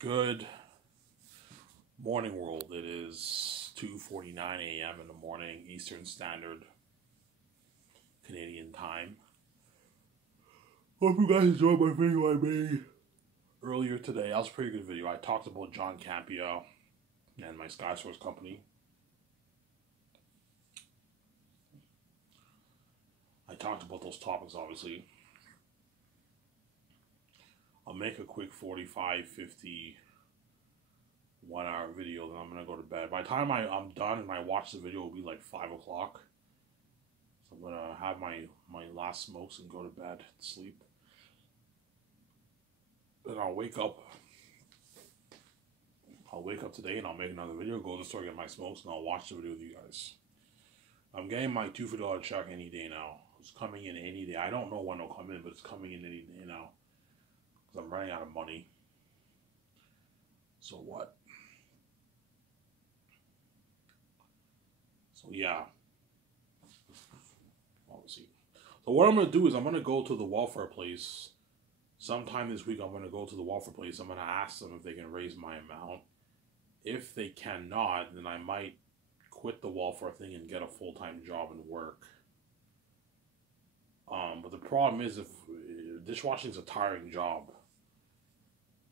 Good morning, world. It is 2:49 a.m. in the morning, Eastern Standard Canadian time. Hope you guys enjoyed my video I made earlier today. That was a pretty good video. I talked about John Campea and my SkySource company. I talked about those topics, obviously. I'll make a quick 45, 50, 1 hour video, then I'm going to go to bed. By the time I'm done and I watch the video, it'll be like 5 o'clock. So I'm going to have my last smokes and go to bed and sleep. Then I'll wake up. I'll wake up today and I'll make another video, go to the store, get my smokes, and I'll watch the video with you guys. I'm getting my $2 check any day now. It's coming in any day. I don't know when it'll come in, but it's coming in any day now. Because I'm running out of money. So what? So yeah. Obviously. So what I'm going to do is I'm going to go to the welfare place. Sometime this week I'm going to go to the welfare place. I'm going to ask them if they can raise my amount. If they cannot, then I might quit the welfare thing and get a full-time job and work. But the problem is, if dishwashing is a tiring job.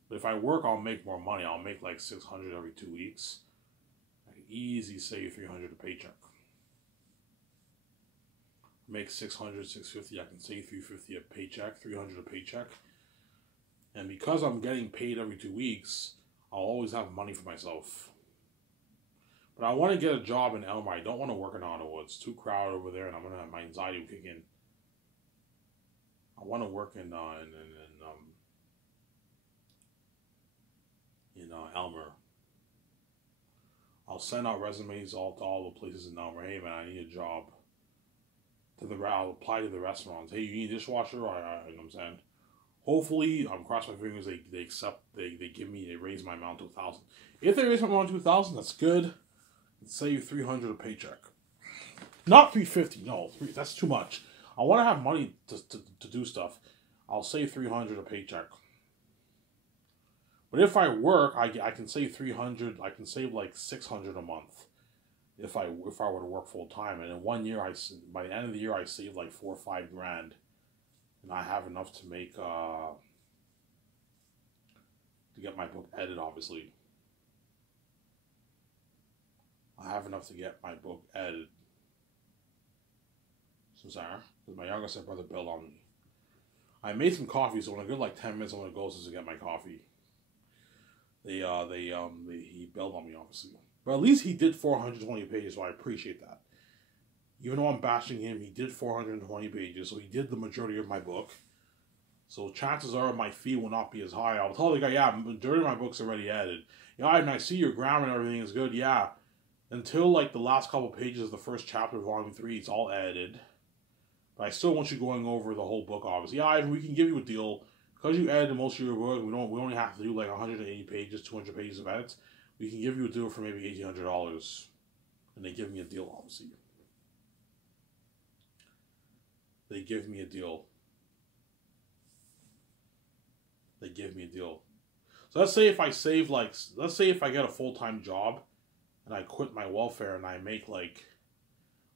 But if I work, I'll make more money. I'll make like $600 every 2 weeks. I can easily save $300 a paycheck. Make $600, $650. I can save $350 a paycheck, $300 a paycheck. And because I'm getting paid every 2 weeks, I'll always have money for myself. But I want to get a job in Elmer. I don't want to work in Ottawa. It's too crowded over there, and I'm gonna have my anxiety will kick in. I want to work in Elmer. I'll send out resumes to all the places in Elmer. Hey man, I need a job. I'll apply to the restaurants. Hey, you need a dishwasher? You know what I'm saying? Hopefully, I'm crossing my fingers. They accept. They raise my amount to $1,000. If they raise my amount to $2,000, that's good. Let's save $300 a paycheck. Not $350. No, that's too much. I want to have money to do stuff. I'll save $300 a paycheck. But if I work, I can save $300. I can save like $600 a month if I were to work full time. And in 1 year, by the end of the year, I save like $4 or $5 grand, and I have enough to make to get my book edited. Obviously, I have enough to get my book edited. So sorry, because my younger brother bailed on me. I made some coffee, so in a good like 10 minutes, I'm gonna go to get my coffee. He bailed on me, obviously, but at least he did 420 pages, so I appreciate that. Even though I'm bashing him, he did 420 pages, so he did the majority of my book. So chances are my fee will not be as high. I'll tell the guy, yeah, the majority of my book's already edited. Yeah, and I see your grammar and everything is good. Yeah, until like the last couple pages of the first chapter of volume 3, it's all edited. But I still want you going over the whole book, obviously. Yeah, we can give you a deal. Because you edited most of your book, we only have to do like 180 pages, 200 pages of edits. We can give you a deal for maybe $1,800. And they give me a deal, obviously. They give me a deal. They give me a deal. So let's say if I save let's say if I get a full-time job and I quit my welfare and I make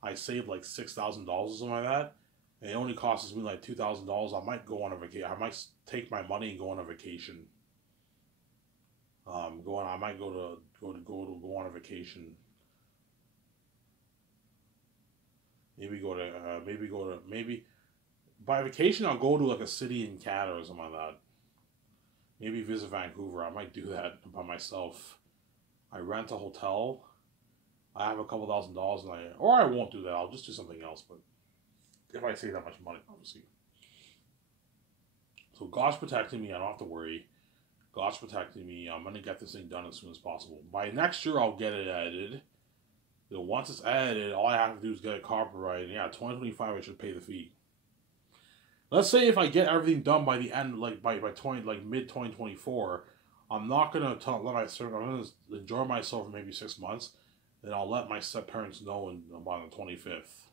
I save like $6,000 or something like that, and it only costs me like $2,000, I might go on a vacation. I might take my money and go on a vacation. I might go on a vacation. Maybe by vacation I'll go to like a city in Canada or something like that. Maybe visit Vancouver. I might do that by myself. I rent a hotel. I have a couple $1,000 or I won't do that. I'll just do something else. But if I save that much money, obviously. So God's protecting me. I don't have to worry. God's protecting me. I'm going to get this thing done as soon as possible. By next year, I'll get it edited. Then once it's edited, all I have to do is get it copyrighted. Yeah, 2025, I should pay the fee. Let's say if I get everything done by the end, by mid-2024, I'm not going to let I'm going to enjoy myself for maybe 6 months. Then I'll let my step-parents know by the 25th.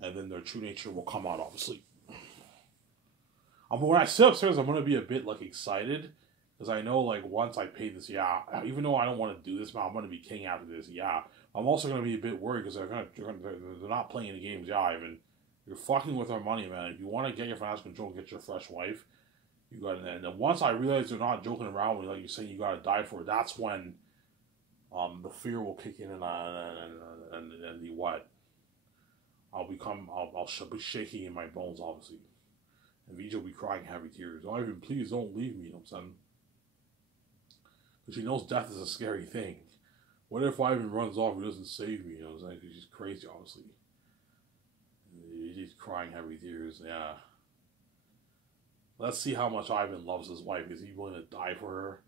And then their true nature will come out, obviously. When I sit upstairs, I'm going to be a bit, excited. Because I know, like, once I pay this, yeah, even though I don't want to do this, man, I'm going to be king after this, yeah. I'm also going to be a bit worried because they're not playing the games, yeah, Ivan. You're fucking with our money, man. If you want to get your financial control and get your fresh wife, you got to. And then once I realize they're not joking around with, like you're saying, you got to die for it. That's when, the fear will kick in, and the what? I'll be shaking in my bones, obviously, and Vijay will be crying heavy tears. Oh, Ivan, please don't leave me, you know what I'm saying? Because she knows death is a scary thing. What if Ivan runs off and doesn't save me? You know what I'm saying? Because she's crazy, obviously. He's crying heavy tears, yeah. Let's see how much Ivan loves his wife. Is he willing to die for her?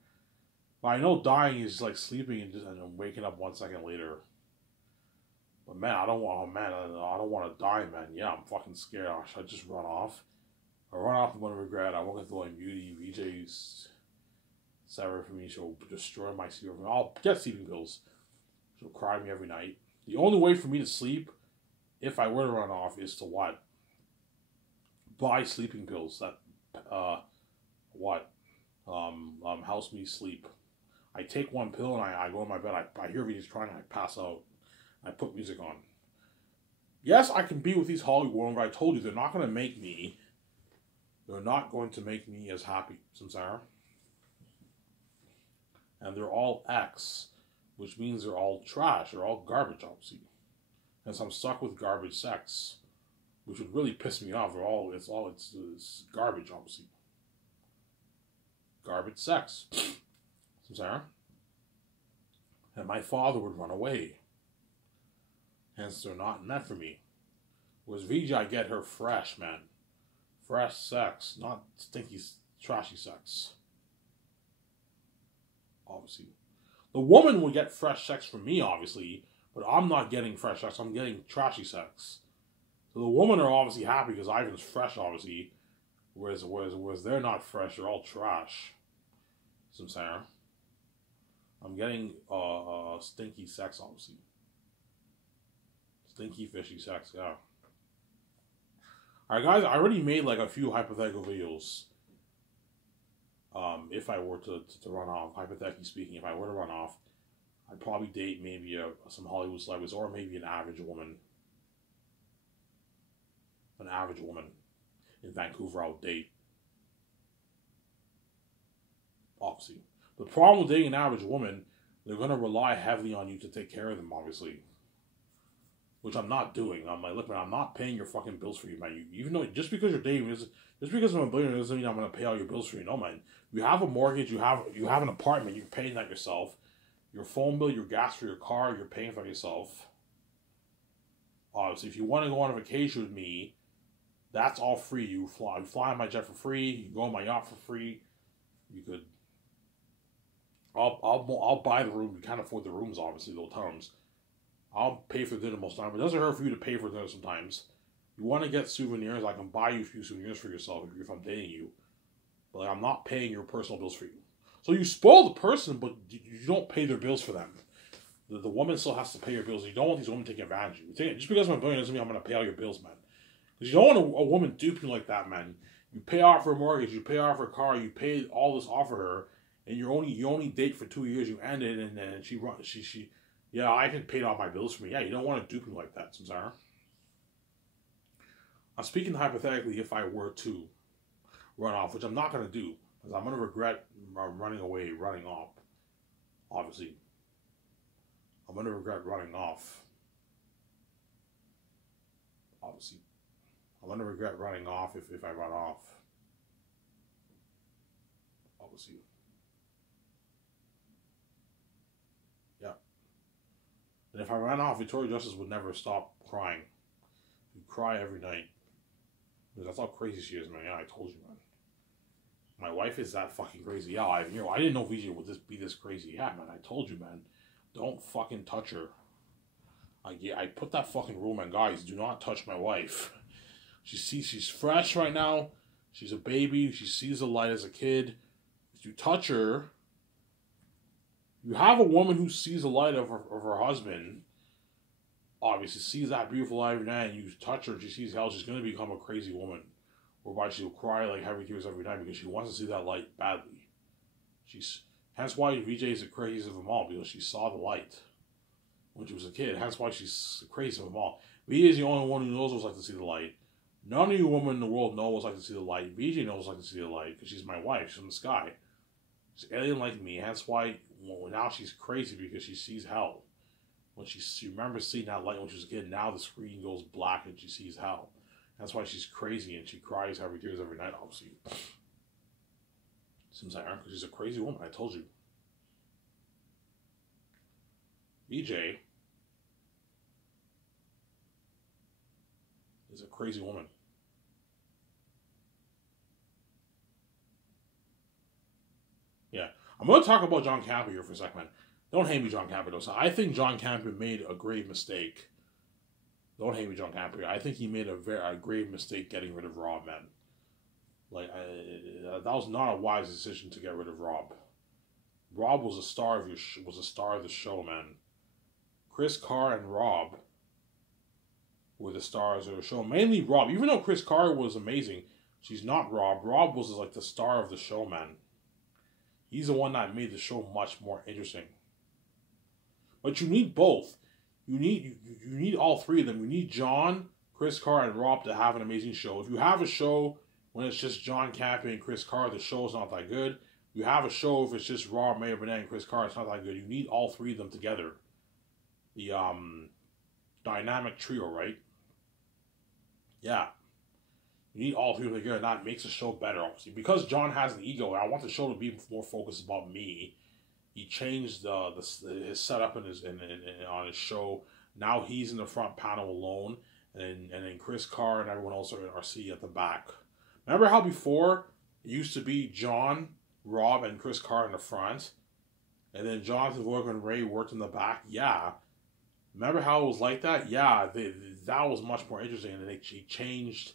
But I know dying is like sleeping and waking up 1 second later. But man, I don't want to die, man. Yeah, I'm fucking scared. Should I just run off? I run off, I'm gonna regret. I won't get to my beauty. VJ's separate from me. She'll destroy my sleep. I'll get sleeping pills. She'll cry me every night. The only way for me to sleep, if I were to run off, is to what? Buy sleeping pills that helps me sleep. I take one pill and I go in my bed. I hear VJ's crying. I pass out. I put music on. Yes, I can be with these Hollywood women, but I told you they're not going to make me. They're not going to make me as happy, Samsara. And they're all X, which means they're all trash. They're all garbage, obviously. And so I'm stuck with garbage sex, which would really piss me off. It's garbage, obviously. Garbage sex, Samsara. And my father would run away. Hence, they're not meant for me. Whereas Vijay, I get her fresh, man. Fresh sex, not stinky, trashy sex. Obviously. The woman would get fresh sex from me, obviously, but I'm not getting fresh sex. I'm getting trashy sex. So the women are obviously happy because Ivan's fresh, obviously, whereas they're not fresh. They're all trash. Some saying. I'm getting stinky sex, obviously. Stinky, fishy sex, yeah. Alright, guys, I already made like a few hypothetical videos. If I were to run off, hypothetically speaking, if I were to run off, I'd probably date maybe some Hollywood celebrities or maybe an average woman. An average woman in Vancouver I would date. Obviously. The problem with dating an average woman, they're going to rely heavily on you to take care of them, obviously. Which I'm not doing. I'm like, look, man, I'm not paying your fucking bills for you, man. Even though, just because you're dating, just because I'm a billionaire doesn't mean I'm going to pay all your bills for you. No, man. You have a mortgage, you have an apartment, you're paying that yourself. Your phone bill, your gas for your car, you're paying for yourself. Obviously, if you want to go on a vacation with me, that's all free. You fly on my jet for free. You go on my yacht for free. You could. I'll buy the room. You can't afford the rooms, obviously, those times. I'll pay for dinner most of the time. It doesn't hurt for you to pay for dinner sometimes. You want to get souvenirs, I can buy you a few souvenirs for yourself if I'm dating you. But like, I'm not paying your personal bills for you. So you spoil the person, but you don't pay their bills for them. The woman still has to pay your bills. You don't want these women taking advantage of you. Just because I'm a billionaire doesn't mean I'm going to pay all your bills, man. Because you don't want a woman dupe you like that, man. You pay off her mortgage, you pay off her car, you pay all this off of her, and you only date for 2 years, you end it, and then she yeah, I can pay all my bills for me. Yeah, you don't want to dupe me like that, Samsara. I'm speaking hypothetically if I were to run off, which I'm not going to do, because I'm going to regret running off, obviously. I'm going to regret running off. Obviously. I'm going to regret running off if I run off. Obviously. Yeah. And if I ran off, Victoria Justice would never stop crying. She'd cry every night. Because that's how crazy she is, man. Yeah, I told you, man. My wife is that fucking crazy. Yeah, I didn't know Vijay would be this crazy. Yeah, man, I told you, man. Don't fucking touch her. I put that fucking rule, man. Guys, do not touch my wife. She's fresh right now. She's a baby. She sees the light as a kid. If you touch her, you have a woman who sees the light of her husband, obviously sees that beautiful light every night, and you touch her and she sees hell, she's going to become a crazy woman. Whereby she'll cry like heavy tears every night because she wants to see that light badly. She's hence why VJ is the craziest of them all, because she saw the light when she was a kid. Hence why she's the craziest of them all. VJ is the only one who knows what it's like to see the light. None of you women in the world know what it's like to see the light. VJ knows what it's like to see the light because she's my wife. She's from the sky. She's alien like me. Hence why now she's crazy because she sees hell. When she remembers seeing that light when she was a kid, now the screen goes black and she sees hell. That's why she's crazy and she cries every tears every night, obviously. Seems like because she's a crazy woman, I told you. VJ is a crazy woman. Yeah. I'm going to talk about John Campea here for a second, man. Don't hate me, John Campea, though. So I think John Campea made a grave mistake. Don't hate me, John Campea. I think he made a grave mistake getting rid of Rob, man. Like, that was not a wise decision to get rid of Rob. Rob was a star of the show, man. Chris Carr and Rob were the stars of the show. Mainly Rob. Even though Chris Carr was amazing, she's not Rob. Rob was like the star of the show, man. He's the one that made the show much more interesting. But you need both. You need all three of them. You need John, Chris Carr, and Rob to have an amazing show. If you have a show when it's just John Campea and Chris Carr, the show's not that good. You have a show if it's just Rob, Mayor Burnett, and Chris Carr, it's not that good. You need all three of them together. The dynamic trio, right? Yeah. You need all three of them together, and that makes the show better, obviously. Because John has an ego, and I want the show to be more focused about me. He changed his setup on his show. Now he's in the front panel alone, and then Chris Carr and everyone else are seated at the back. Remember how before it used to be John, Rob, and Chris Carr in the front, and then Jonathan Voight and Ray worked in the back? Yeah. Remember how it was like that? Yeah, that was much more interesting, and then he changed,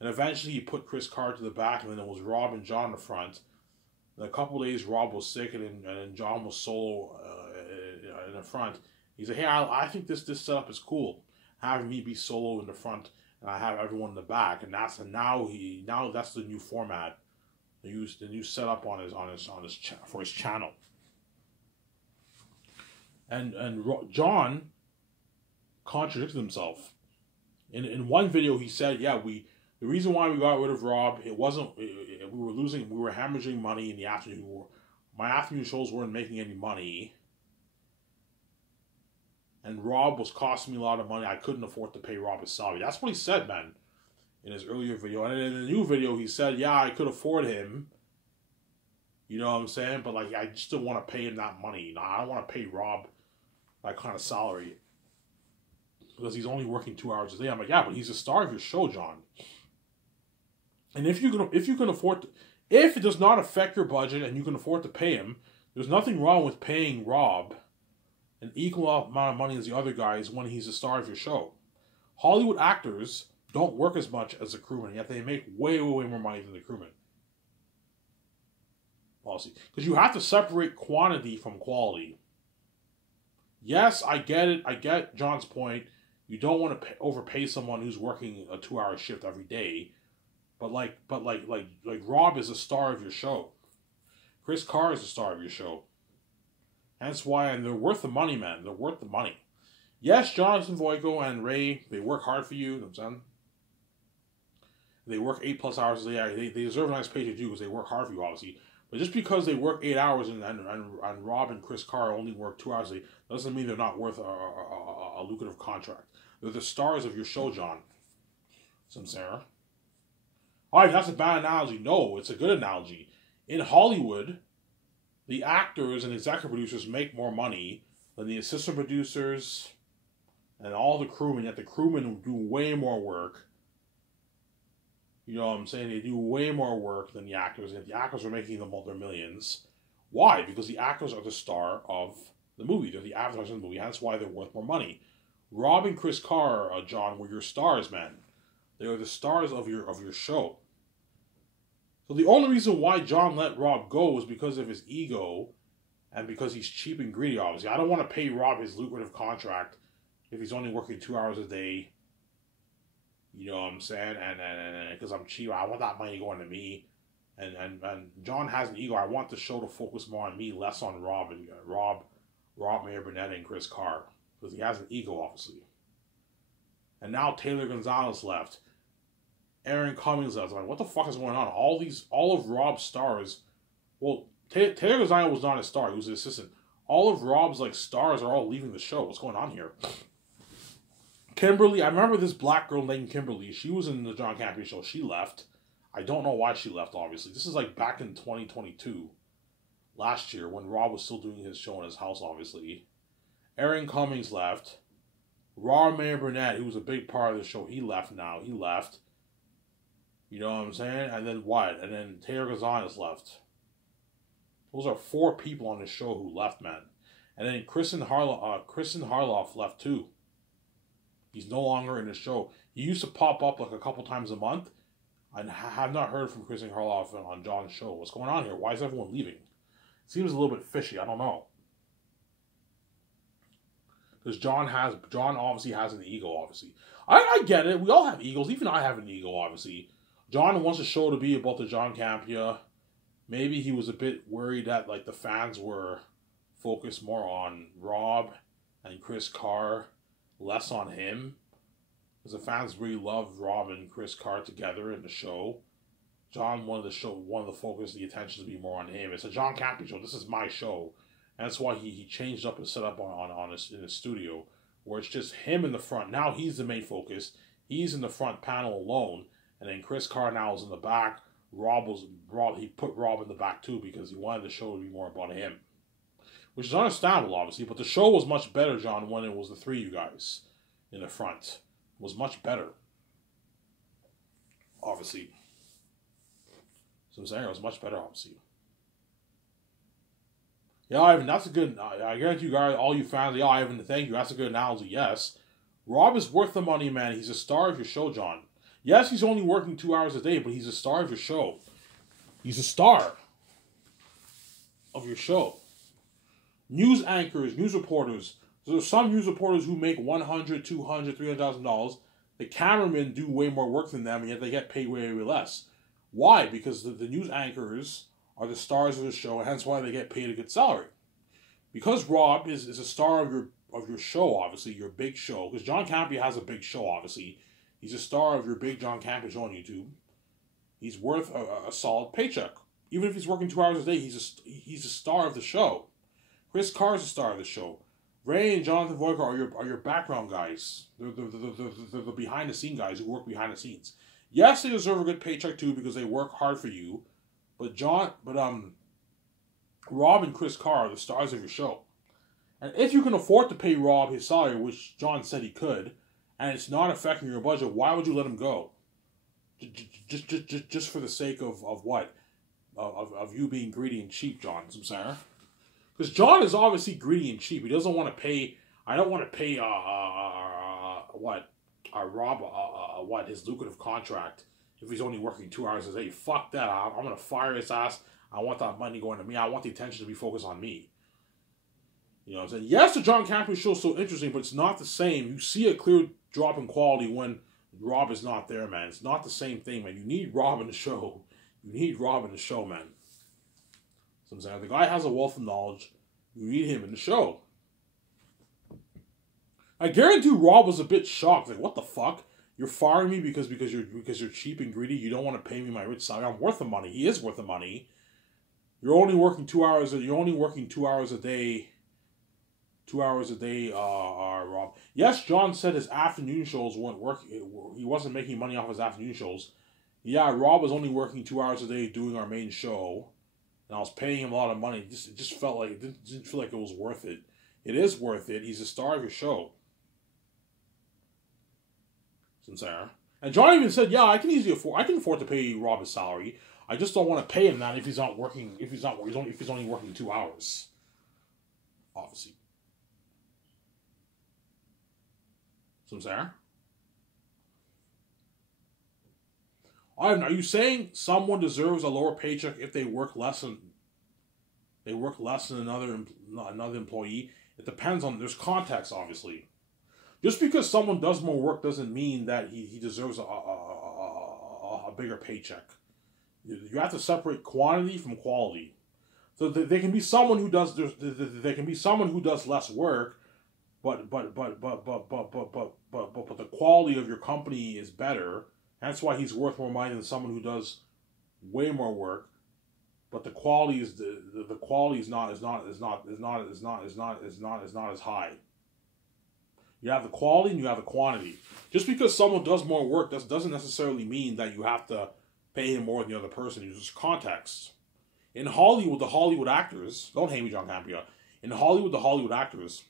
and eventually he put Chris Carr to the back, and then it was Rob and John in the front. In a couple of days, Rob was sick, and John was solo in the front. He said, "Hey, I think this setup is cool, having me be solo in the front, and I have everyone in the back." And now that's the new format, the new setup for his channel. And John contradicted himself. In one video, he said, "Yeah, the reason why we got rid of Rob, we were hemorrhaging money in the afternoon. My afternoon shows weren't making any money. And Rob was costing me a lot of money. I couldn't afford to pay Rob his salary." That's what he said, man, in his earlier video. And in the new video, he said, "Yeah, I could afford him. You know what I'm saying? But like, I just didn't want to pay him that money. You know, I don't want to pay Rob that kind of salary. Because he's only working 2 hours a day." I'm like, "Yeah, but he's the star of your show, John. And if you can afford to, if it does not affect your budget and you can afford to pay him, there's nothing wrong with paying Rob an equal amount of money as the other guys when he's the star of your show. Hollywood actors don't work as much as the crewmen, yet they make way, way, way more money than the crewmen. Policy. Because you have to separate quantity from quality. Yes, I get it. I get John's point. You don't want to overpay someone who's working a 2-hour shift every day. But like Rob is the star of your show. Chris Carr is the star of your show. Hence why, and they're worth the money, man. They're worth the money. Yes, Jonathan Voight and Ray, they work hard for you. You know what I'm saying? They work 8+ hours a day. They deserve a nice paycheck too because they work hard for you, obviously. But just because they work 8 hours and Rob and Chris Carr only work 2 hours a day doesn't mean they're not worth a lucrative contract. They're the stars of your show, John. Some Sarah. Alright, that's a bad analogy. No, it's a good analogy. In Hollywood, the actors and executive producers make more money than the assistant producers and all the crewmen, yet the crewmen do way more work. You know what I'm saying? They do way more work than the actors, and the actors are making them all their millions. Why? Because the actors are the star of the movie. They're the avatars of the movie. That's why they're worth more money. Rob and Chris Carr, John, were your stars, man. They are the stars of your show. So the only reason why John let Rob go was because of his ego and because he's cheap and greedy, obviously. I don't want to pay Rob his lucrative contract if he's only working 2 hours a day. You know what I'm saying? And because I'm cheap, I want that money going to me And John has an ego. I want the show to focus more on me, less on Rob and Rob Mayer Burnett and Chris Carr, because he has an ego, obviously. And now Taylor Gonzalez left. Aaron Cummings left. I'm like, what the fuck is going on? All of Rob's stars. Well, Taylor Gonzalez was not a star. He was an assistant. All of Rob's stars are all leaving the show. What's going on here? Kimberly, I remember this black girl named Kimberly. She was in the John Campea show. She left. I don't know why she left, obviously. This is back in 2022. Last year, when Rob was still doing his show in his house, obviously. Aaron Cummings left. Rob Mayer Burnett, who was a big part of the show, he left now. He left. You know what I'm saying? And then what? And then Taylor Gonzalez left. Those are 4 people on the show who left, man. And then Kristen Harloff left too. He's no longer in the show. He used to pop up a couple times a month. I have not heard from Kristen Harloff on John's show. What's going on here? Why is everyone leaving? Seems a little bit fishy. I don't know. Because John obviously has an ego, obviously. I get it. We all have egos. Even I have an ego, obviously. John wants the show to be about the John Campea. Maybe he was a bit worried that the fans were focused more on Rob and Chris Carr, less on him. Because the fans really loved Rob and Chris Carr together in the show. John wanted the focus, the attention to be more on him. It's a John Campea show. This is my show. And that's why he changed up his setup in his studio, where it's just him in the front. Now he's the main focus. He's in the front panel alone. And then Chris Carr now is in the back. He put Rob in the back too because he wanted the show to be more about him. Which is understandable, obviously. But the show was much better, John, when it was the 3 of you guys in the front. It was much better. Obviously. So I'm saying it was much better, obviously. Yeah, Ivan, that's a good... I guarantee you guys, all you fans, yeah, Ivan, thank you. That's a good analogy, yes. Rob is worth the money, man. He's a star of your show, John. Yes, he's only working 2 hours a day, but he's a star of your show. He's a star of your show. News anchors, news reporters. So there's some news reporters who make $100,000, $200,000, $300,000. The cameramen do way more work than them, and yet they get paid way, way less. Why? Because the news anchors are the stars of the show, and hence why they get paid a good salary. Because Rob is a star of your show, obviously, your big show. Because John Campea has a big show, obviously. He's a star of your big John Campea show on YouTube. He's worth a solid paycheck. Even if he's working 2 hours a day, he's a star of the show. Chris Carr is a star of the show. Ray and Jonathan Voica are your background guys. They're the behind the scene guys who work behind the scenes. Yes, they deserve a good paycheck too because they work hard for you. But Rob and Chris Carr are the stars of your show. And if you can afford to pay Rob his salary, which John said he could, and it's not affecting your budget, why would you let him go? Just for the sake of what? Of you being greedy and cheap, John, I'm saying. Because John is obviously greedy and cheap. He doesn't want to pay... I don't want to pay, Rob, his lucrative contract if he's only working 2 hours a day. Fuck that. I'm going to fire his ass. I want that money going to me. I want the attention to be focused on me. You know what I'm saying? Yes, the John Campea show is so interesting, but it's not the same. You see a clear drop in quality when Rob is not there, man. It's not the same thing, man. You need Rob in the show. You need Rob in the show, man. So I'm saying, the guy has a wealth of knowledge. You need him in the show. I guarantee Rob was a bit shocked. Like, what the fuck? You're firing me because you're cheap and greedy. You don't want to pay me my rich salary. I'm worth the money. He is worth the money. You're only working 2 hours. You're only working 2 hours a day. 2 hours a day, Rob. Yes, John said his afternoon shows weren't working. He wasn't making money off his afternoon shows. Yeah, Rob was only working 2 hours a day doing our main show, and I was paying him a lot of money. It just felt like it didn't feel like it was worth it. It is worth it. He's a star of your show. Sincere. And John even said, "Yeah, I can afford to pay Rob his salary. I just don't want to pay him that if he's not working. If he's only working 2 hours. Obviously." Sincere. Ivan, are you saying someone deserves a lower paycheck if they work less than another employee? It depends on, there's context, obviously. Just because someone does more work doesn't mean that he deserves a bigger paycheck. You have to separate quantity from quality. So there can be someone who does there can be someone who does less work, but the quality of your company is better. That's why he's worth more money than someone who does way more work. But the quality is the quality is not as high. You have the quality and you have the quantity. Just because someone does more work, doesn't necessarily mean that you have to pay him more than the other person. It's just context. In Hollywood, the Hollywood actors, don't hate me, John Campea. In Hollywood, the Hollywood actors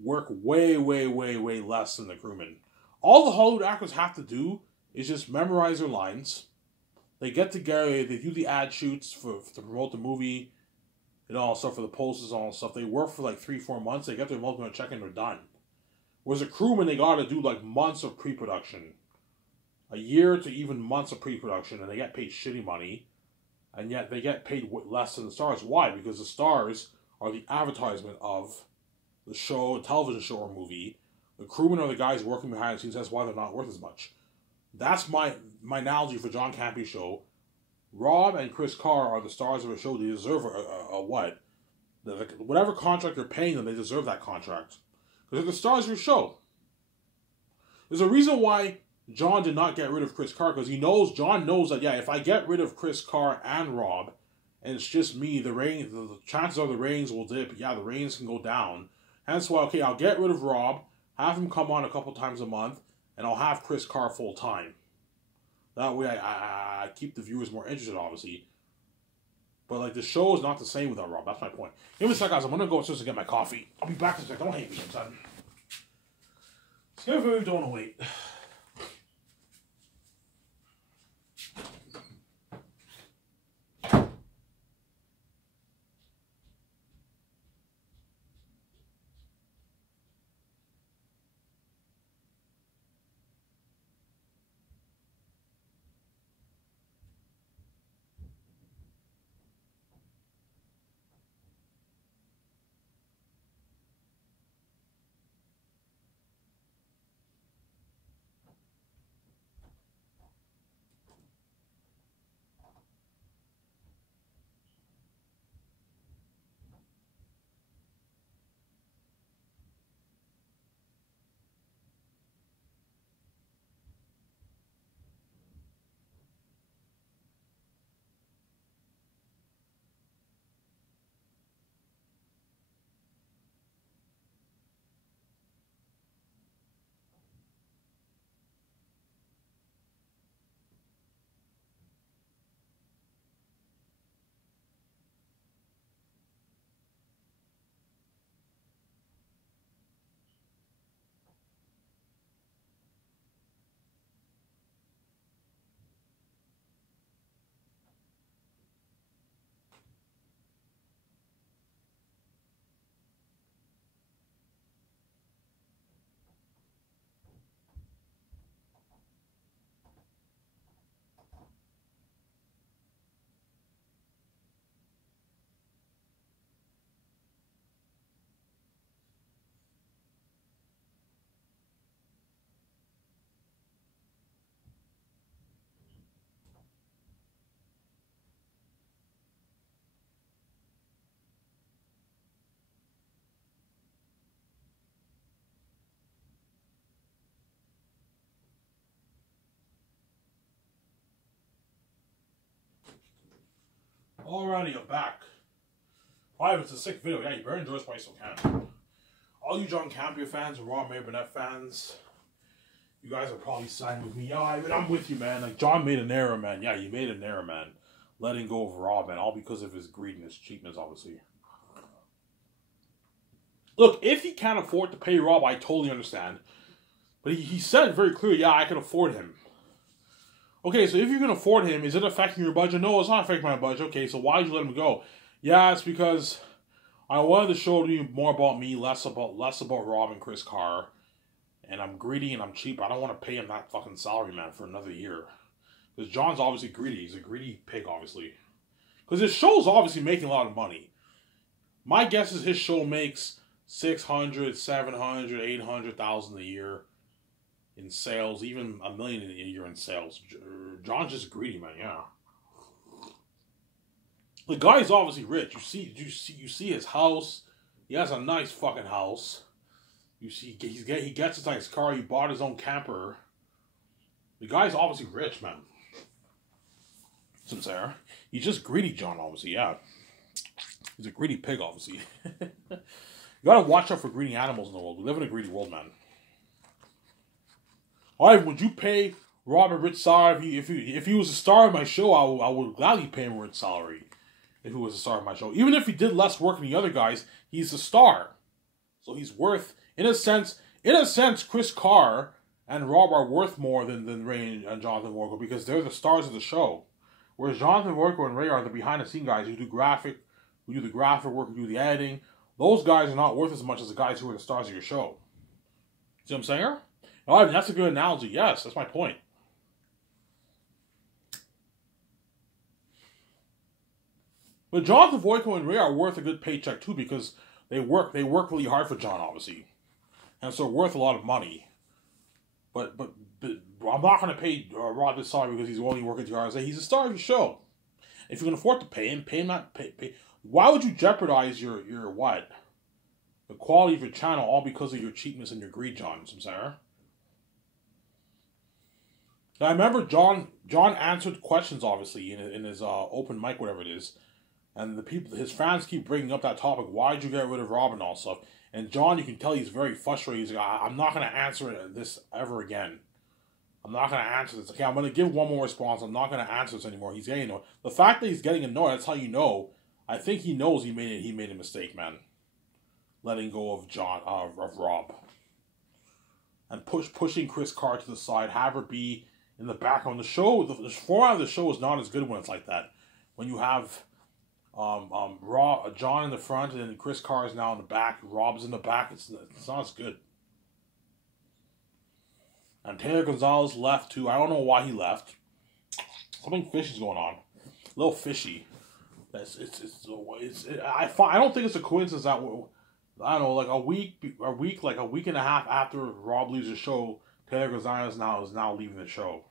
work way less than the crewmen. All the Hollywood actors have to do is just memorize their lines. They get together, they do the ad shoots to promote the movie, and all stuff for the posters and all stuff. They work for like 3-4 months. They get their multiple check and they're done. Whereas a crewman, they got to do like months of pre-production, a year to even months of pre-production, and they get paid shitty money, and yet they get paid less than the stars. Why? Because the stars are the advertisement of the show, a television show or movie. The crewmen are the guys working behind the scenes. That's why they're not worth as much. That's my analogy for John Campea's show. Rob and Chris Carr are the stars of a show. They deserve a what? Whatever contract they're paying them, they deserve that contract. Because they're the stars of your show. There's a reason why John did not get rid of Chris Carr, because John knows that, yeah, if I get rid of Chris Carr and Rob, and it's just me, the chances are the ratings will dip. Yeah, the ratings can go down. Hence why, okay, I'll get rid of Rob, have him come on a couple times a month, and I'll have Chris Carr full time. That way I keep the viewers more interested, obviously. But, like, the show is not the same without Rob. That's my point. Give me a sec, guys. I'm going to go upstairs and get my coffee. I'll be back in a sec. Don't hate me, son. Don't want to wait. Alrighty, I'm back. Why, it's a sick video. Yeah, you better enjoy this while you still can. All you John Campea fans and Rob Burnett fans, you guys are probably siding with me. Yeah, I'm with you, man. Like, John made an error, man. Yeah, you made an error, man. Letting go of Rob, man. All because of his greed and his cheapness, obviously. Look, if he can't afford to pay Rob, I totally understand. But he said very clearly, yeah, I can afford him. Okay, so if you can afford him, is it affecting your budget? No, it's not affecting my budget. Okay, so why did you let him go? Yeah, it's because I wanted the show to be more about me, less about Rob and Chris Carr. And I'm greedy and I'm cheap. I don't want to pay him that fucking salary, man, for another year. Because John's obviously greedy. He's a greedy pig, obviously. Because his show's obviously making a lot of money. My guess is his show makes $600,000, $700,000, $800,000 a year. in sales, even $1 million a year in sales. John's just greedy, man. Yeah. The guy's obviously rich. You see his house. He has a nice fucking house. You see, he gets his nice car. He bought his own camper. The guy's obviously rich, man. Sincere. He's just greedy, John, obviously, yeah. He's a greedy pig, obviously. You gotta watch out for greedy animals in the world. We live in a greedy world, man. Alright, would you pay Rob a rich salary? If he was a star of my show, I would gladly pay him a rich salary. If he was a star of my show. Even if he did less work than the other guys, he's a star. So he's worth, in a sense, Chris Carr and Rob are worth more than Ray and Jonathan Voico because they're the stars of the show. Whereas Jonathan Voico and Ray are the behind-the-scenes guys who do the graphic work, who do the editing. Those guys are not worth as much as the guys who are the stars of your show. See what I'm saying? Oh, I mean, that's a good analogy. Yes, that's my point. But Jonathan Voico and Ray are worth a good paycheck too because they work really hard for John, obviously, and so worth a lot of money. But I'm not going to pay Rod this salary because he's only working 2 hours a day. He's a star of your show. If you can afford to pay him not pay. Why would you jeopardize your what? The quality of your channel all because of your cheapness and your greed, John? I'm sorry. Now, I remember John answered questions obviously in his open mic, whatever it is, and his fans keep bringing up that topic. Why'd you get rid of Rob and all stuff? And John, you can tell he's very frustrated. He's like, I'm not going to answer this ever again. I'm not going to answer this. Okay, I'm going to give one more response. I'm not going to answer this anymore. He's getting annoyed. The fact that he's getting annoyed, that's how you know. I think he knows he made a mistake, man. Letting go of Rob. And pushing Chris Carr to the side. Have her be in the background. The show, the format of the show is not as good when it's like that. When you have John in the front and then Chris Carr is now in the back. Rob's in the back. It's not as good. And Taylor Gonzalez left too. I don't know why he left. Something fishy's going on. A little fishy. I don't think it's a coincidence that I don't know, like a week and a half after Rob leaves the show, Taylor Gonzalez is now leaving the show.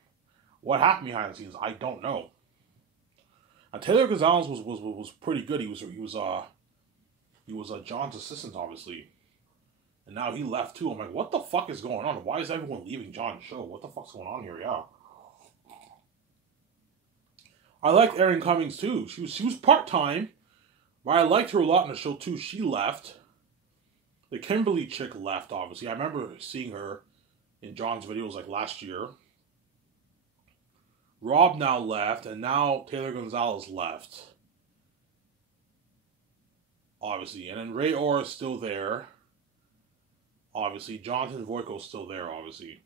What happened behind the scenes? I don't know. And Taylor Gonzalez was pretty good. He was John's assistant, obviously. And now he left too. I'm like, what the fuck is going on? Why is everyone leaving John's show? What the fuck's going on here? Yeah. I liked Erin Cummings too. She was part-time, but I liked her a lot in the show too. She left. The Kimberly chick left, obviously. I remember seeing her in John's videos like last year. Rob now left, and now Taylor Gonzalez left. Obviously. And then Ray Orr is still there. Obviously. Jonathan Voico is still there, obviously.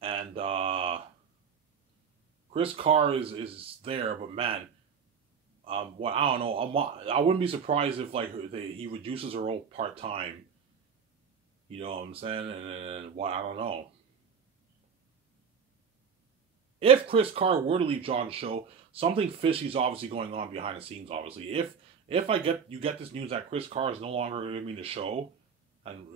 And Chris Carr is there, but man, I don't know. I wouldn't be surprised if he reduces her role part-time. You know what I'm saying? And I don't know. If Chris Carr were to leave John's show, something fishy is obviously going on behind the scenes. Obviously, if you get this news that Chris Carr is no longer going to be in the show, and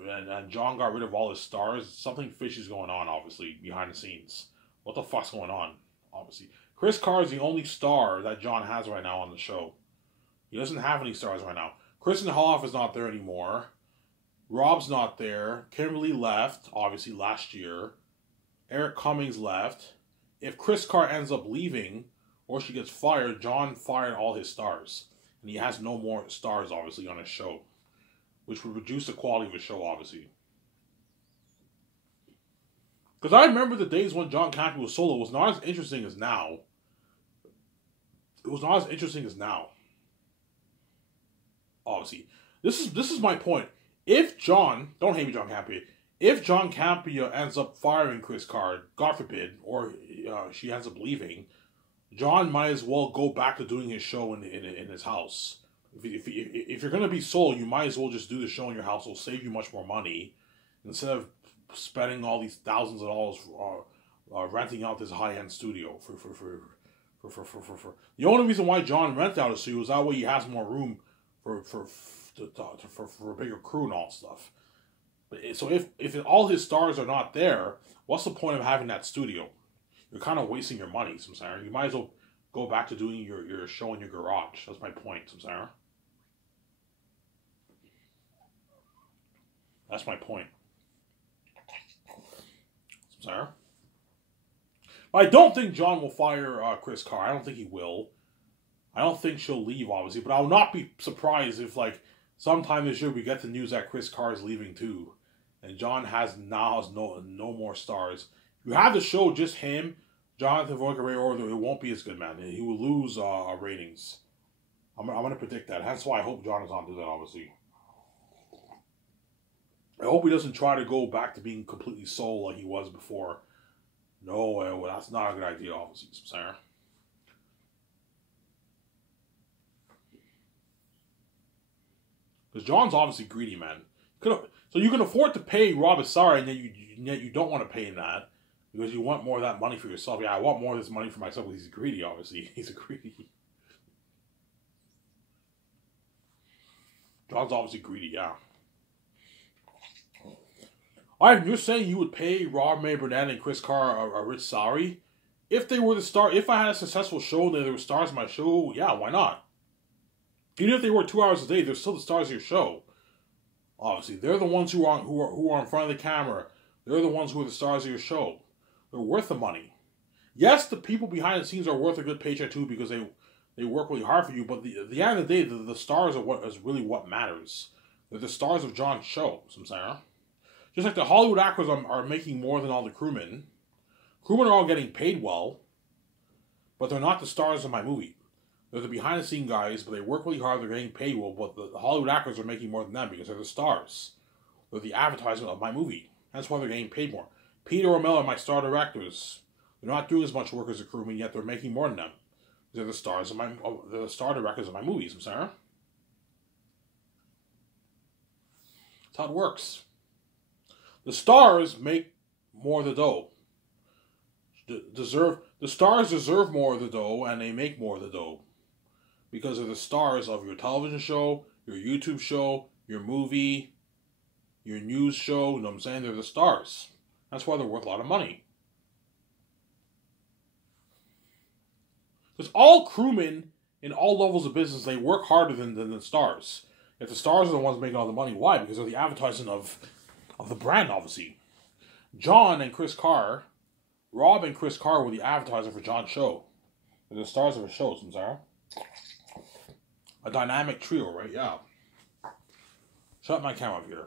John got rid of all his stars, something fishy is going on. Obviously, behind the scenes, what the fuck's going on? Obviously, Chris Carr is the only star that John has right now on the show. He doesn't have any stars right now. Kristen Hoff is not there anymore. Rob's not there. Kimberly left, obviously, last year. Eric Cummings left. If Chris Carr ends up leaving, or she gets fired, John fired all his stars. And he has no more stars, obviously, on his show. Which would reduce the quality of his show, obviously. Because I remember the days when John Campea was solo. It was not as interesting as now. It was not as interesting as now. Obviously. This is my point. If John, don't hate me, John Campea. If John Campea ends up firing Chris Carr, God forbid, or she ends up leaving, John might as well go back to doing his show in his house. If you're going to be solo, you might as well just do the show in your house. It'll save you much more money. Instead of spending all these thousands of dollars renting out this high-end studio for. The only reason why John rented out a studio is that way he has more room for a bigger crew and all stuff. So if all his stars are not there, what's the point of having that studio? You're kind of wasting your money, Samsara. You might as well go back to doing your show in your garage. That's my point, Samsara. That's my point. Samsara. But I don't think John will fire Chris Carr. I don't think he will. I don't think she'll leave, obviously. But I will not be surprised if, like, sometime this year we get the news that Chris Carr is leaving too. And John has no more stars. If you have the show just him, Jonathan Voight, Ray Order, it won't be as good, man. He will lose ratings. I'm going to predict that. That's why I hope John is on to that, obviously. I hope he doesn't try to go back to being completely sole like he was before. No, well, that's not a good idea, obviously, Sarah. Because John's obviously greedy, man. So you can afford to pay Rob Asari, and yet you don't want to pay him that because you want more of that money for yourself. Yeah, I want more of this money for myself because he's greedy, obviously. He's a greedy. John's obviously greedy, yeah. Alright, you're saying you would pay Rob May Burnett and Chris Carr a rich salary? If they were the star, if I had a successful show and there were stars in my show, yeah, why not? Even if they work 2 hours a day, they're still the stars of your show. Obviously, they're the ones who are in front of the camera. They're the ones who are the stars of your show. They're worth the money. Yes, the people behind the scenes are worth a good paycheck too because they work really hard for you. But at the end of the day, the stars are what is really what matters. They're the stars of John's show. Samsara. Just like the Hollywood actors are making more than all the crewmen. Crewmen are all getting paid well, but they're not the stars of my movie. They're the behind-the-scenes guys, but they work really hard, they're getting paid well, but the Hollywood actors are making more than them because they're the stars. They're the advertisement of my movie. That's why they're getting paid more. Peter or Mel are my star directors. They're not doing as much work as the crewmen, yet they're making more than them. They're the stars of they're the star directors of my movies, I'm sorry. That's how it works. The stars make more of the dough. The stars deserve more of the dough, and they make more of the dough. Because they're the stars of your television show, your YouTube show, your movie, your news show. You know what I'm saying? They're the stars. That's why they're worth a lot of money. Because all crewmen in all levels of business, they work harder than the stars. If the stars are the ones making all the money, why? Because they're the advertising of the brand, obviously. John and Chris Carr, Rob and Chris Carr were the advertiser for John's show. They're the stars of his shows, Samsara. A dynamic trio, right? Yeah. Shut my camera up here.